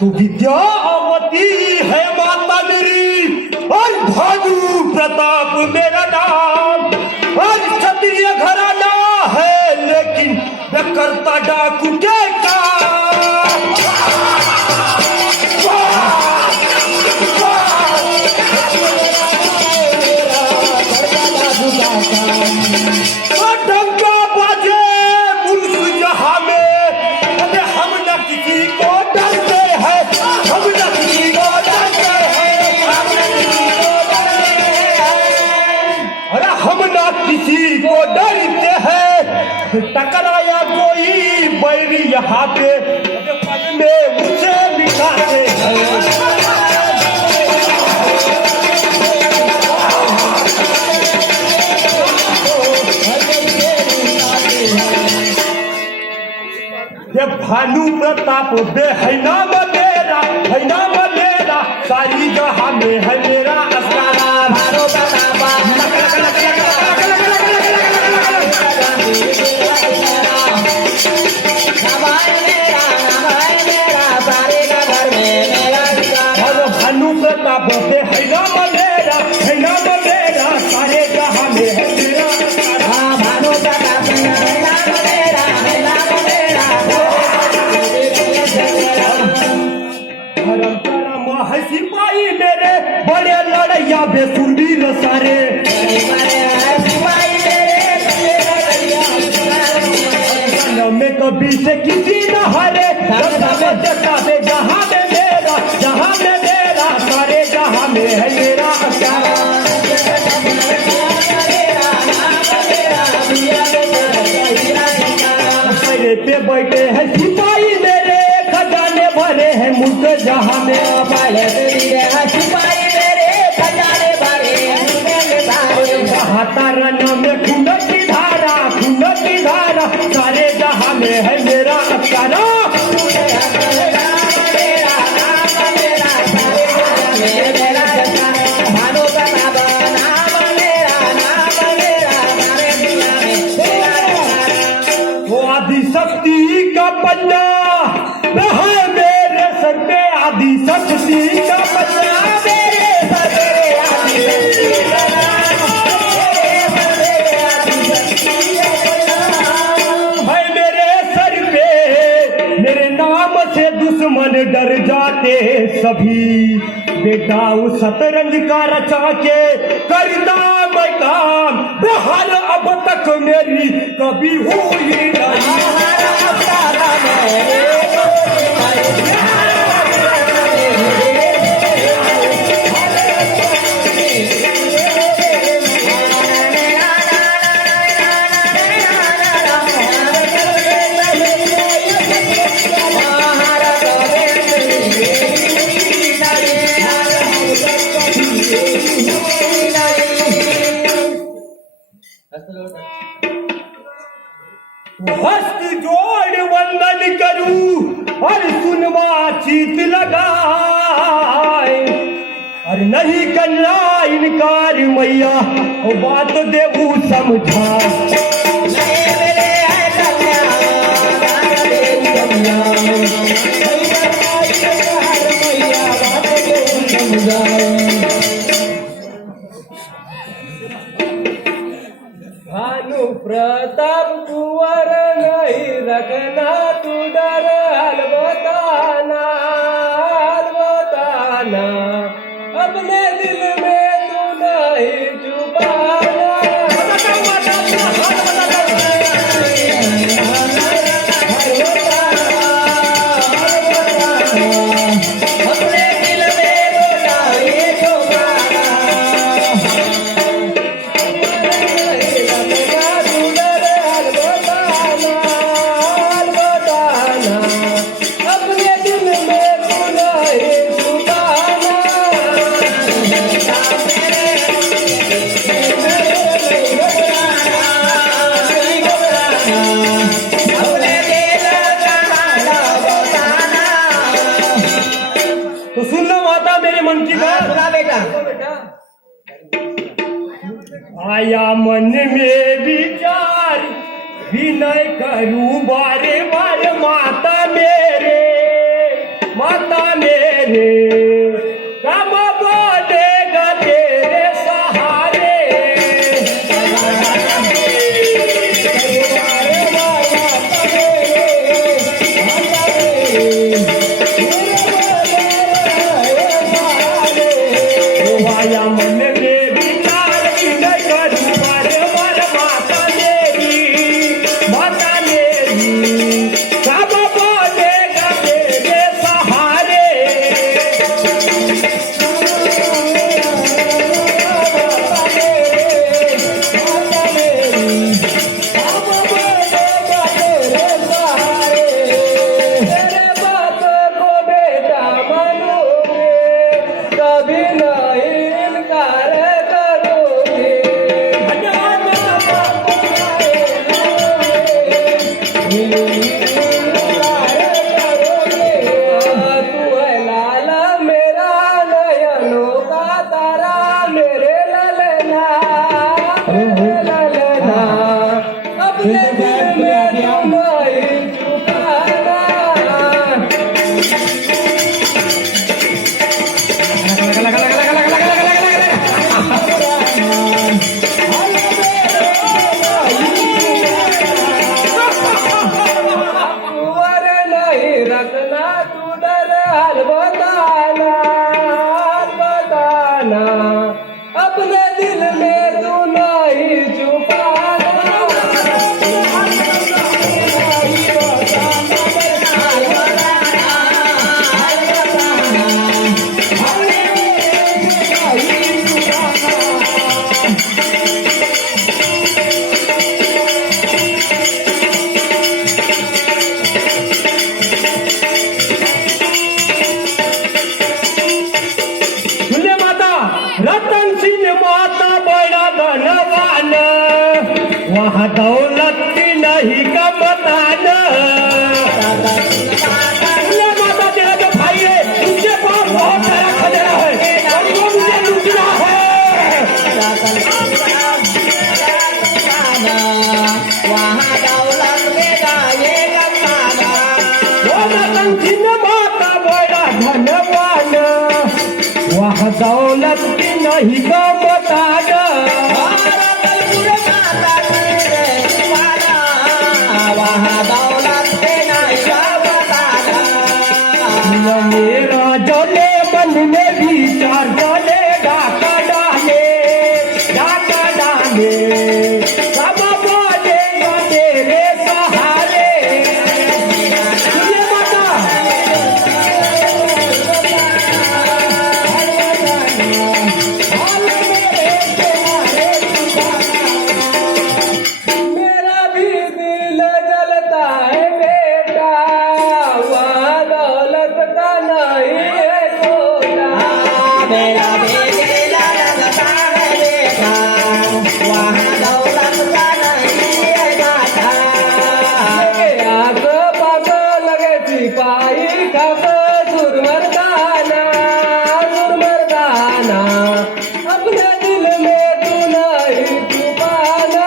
तू विद्यावती है माता मेरी और भानु प्रताप मेरा नाम और क्षत्रिय घराना है लेकिन मैं करता डाकू के काम। डंका बाजे पुरुष जहां में अरे हम न किसी को डरते हैं, हम न किसी को डरते हैं, हम न किसी को डरते हैं, अरे हम न किसी को डरते हैं। टकराया कोई बैरी यहाँ पे पद में उसे बिठाते हैं। ये भानु प्रताप बे है नाम मेरा सारी जहां में है मेरा अस्ताना। भानु प्रताप भानु प्रताप बे है नाम मेरा सारे जहां में है मेरा भानु प्रताप सिपाही मेरे बड़े लड़ैया बेसुरवीर सारे में कभी से किसी न हारे जहाँ में मेरा सारे जहाँ में है मेरा मेरे पे बैठे हैं सिपाही मेरे खजाने भरे हैं मुल्क जहाँ में सिपाही मेरे खजाने भरे हैं तारा में खून की धारा सारे जहाँ में है मेरा अखाड़ा। वो आदिशक्ति का पन्ना है मेरे सर पे, आदिशक्ति का पन्ना मेरे सर पे, आदिशक्ति का है मेरे सर पे। मेरे नाम से दुश्मन डर जाते सभी, बेटा उस शतरंज का रचा के करना मैं काम, बहार अब तक मेरी कभी हुई नहीं। हस्त जोड़ वंदन करूं और सुनवा चीत लगाए, और नहीं करना इनकार मैया वो बात देवू समझा। भानु प्रताप कुंवर नहीं रखना तू डर, अलबताना अपने दिल में बोलाए जो गाना अपने दिल में बोलाए जो गाना तो सुन लो माता मेरे मन की बात। सुना बेटा आया मन में विचार विनय करूं बारे बारे माता मेरे कब बोलेगा तेरे सहारे आया मन में विचार विनय करूं बारे बारे माता मेरी कब बोलेगा तेरे सहारे तेरे बातों को बेटा मानोगे कभी नहीं इनकार करोगे तू है लाला मेरा नयनों का तारा मेरे ललना अपने दिल में तुम नहीं चुकाना कुंवर नहीं रखना तू डर हाल बताना अपने दिल में तू नहीं सुनले माता रतन सिंह माता बड़ा धनवान वहाँ दौलत की नहीं का बताना सुनले माता तेरा जो भाई है उसके पास बहुत सारा खजाना है और वो मुझे लूट रहा है वहाँ दौलत में जाएगा खाना वो रतन सिंह माता बड़ा धनवान वहाँ दौलत की नहीं का बताना वहाँ दौलत में नहीं बताना मेरा जले मन में विचार जले डाका डाले सब बोलेगा तेरे सहारे सुनिए माता मेरा भी दिल जलता है बेटा वहाँ दौलत का नहीं है कोटा मेरा भी दिल जलता है बेटा वहाँ दौलत का नहीं है घाटा आग पाग लगे सिपाही खप सुरमर्दाना अपने दिल में तू नहीं छुपाना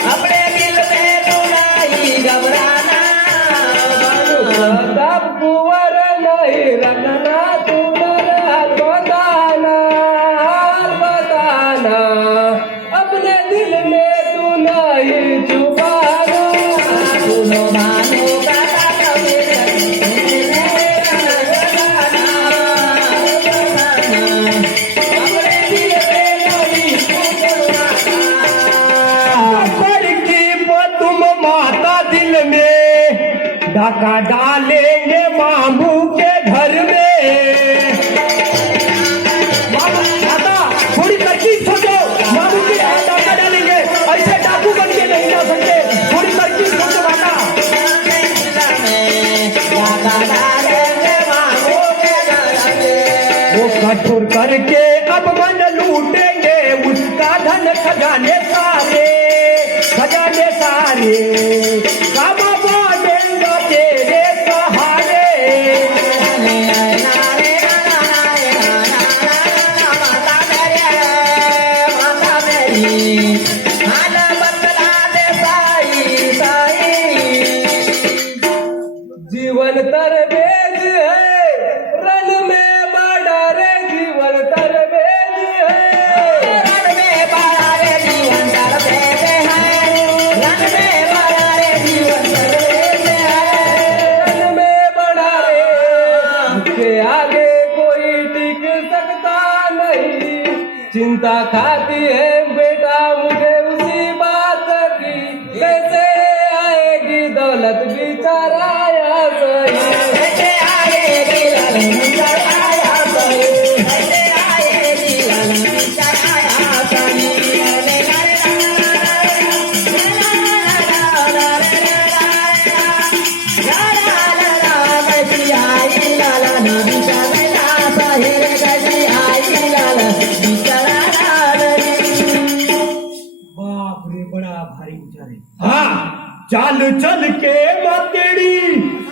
अपने दिल में तू नहीं घबराना सब कुंवर नहीं रखना तू हाल बताना अपने दिल में तू नहीं छुपाना सुनो मानो गाना अपने दिल में नहीं छुपाना डाका डालेंगे मामू के घर में। मामू आता थोड़ी तरकीब सोचो, मामू के यहाँ डाका डालेंगे, ऐसे डाकू बन के नहीं जा सकते, थोड़ी तरकीब सोचो काका। वो कठोर करके अब मन लूटेंगे उसका धन खजाने सारे, खजाने सारे काम बांधेंगे तेरे सहारे। जीवन तरबेज है रन में बड़ा रे, जीवन तरबेज है रन में बड़ा रे, जीवन तरबेज है रन में बड़ा रे, जीवन तरबेज है रन में बड़ा रे। उसके आगे कोई टिक सकता नहीं, चिंता खाती है बेटा मुझे उसी बात की, कैसे आएगी दौलत बिचारा या सही, कैसे आएगी दौलत बिचारा या सही, कैसे आएगी दौलत बिचारा या सही। बाप रे बड़ा भारी विचार है। हाँ, चाल चल के बातेड़ी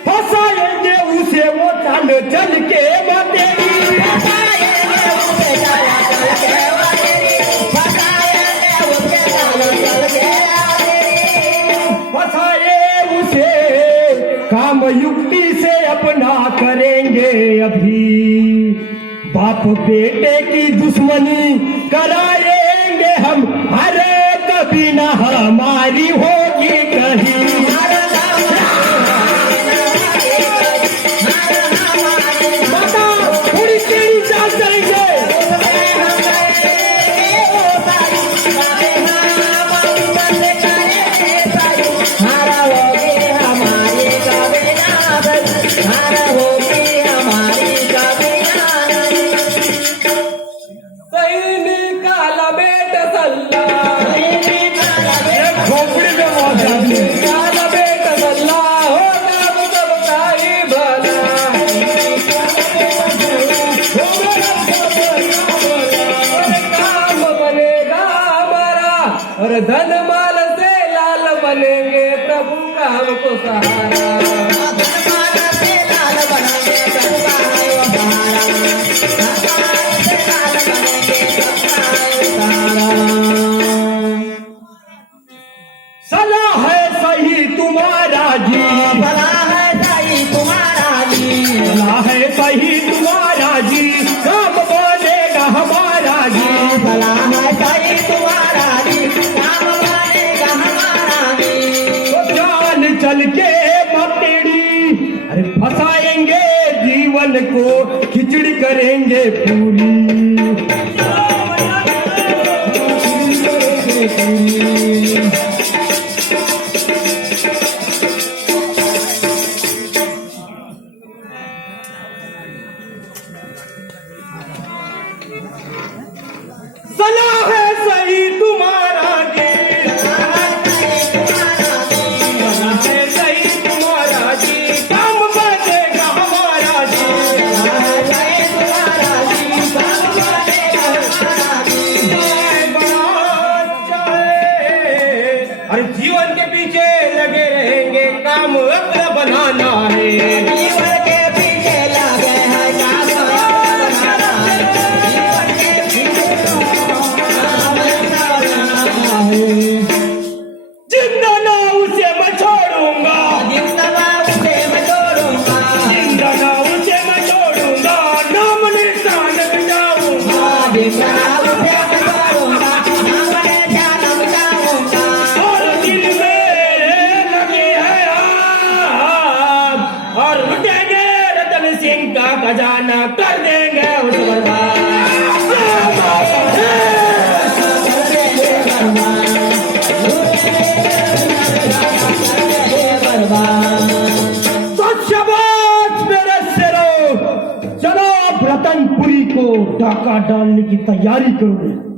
फसाएंगे उसे, वो चाल चल के बातेड़ी फसाए उसे, काम युक्ति से अपना करेंगे अभी, बाप बेटे की दुश्मनी कराएंगे हम, अरे कभी न हमारी होगी कहीं। माता थोड़ी तेरी चाल चलेंगे, सही निकाला बेटा सल्ला, खोपड़ी में मौत आदमी। निकाला बेटा सल्ला, होगा वो सबका ही भला, काम बनेगा हमारा और धन माल से लाल बनेंगे, प्रभु का हमको सहारा। सलाह है सही तुम्हारा जी, भला है सही तुम्हारा जी, सलाह है सही तुम्हारा जी, काम बनेगा हमारा जी। भला है सही तुम्हारा जी, काम बनेगा हमारा जी। तो चाल चल के बातेड़ी, अरे फंसाएंगे जीवन को, खिचड़ी करेंगे पूरी। सलाह है सही तुम्हारा जी, सलाह है सही तुम्हारा जी, काम बनेगा हमारा जी। अरे जीवन के पीछे लगे रहेंगे, काम अपना बनाना है। जीवन के पीछे लगे हैं काम बनाना है, जीवन के पीछे काम बनाना है। जिंदा ना उसे मैं छोड़ूंगा, जिंदा ना उसे मैं छोड़ूंगा, जिंदा ना उसे मैं छोड़ूंगा, नाम निशान मिटाऊंगा। जिंदा ना उसे मैं छोड़ूंगा, नाम निशान मिटाऊंगा। और दिल में लगी है आग, और लुटेंगे डाका डालने की तैयारी करो।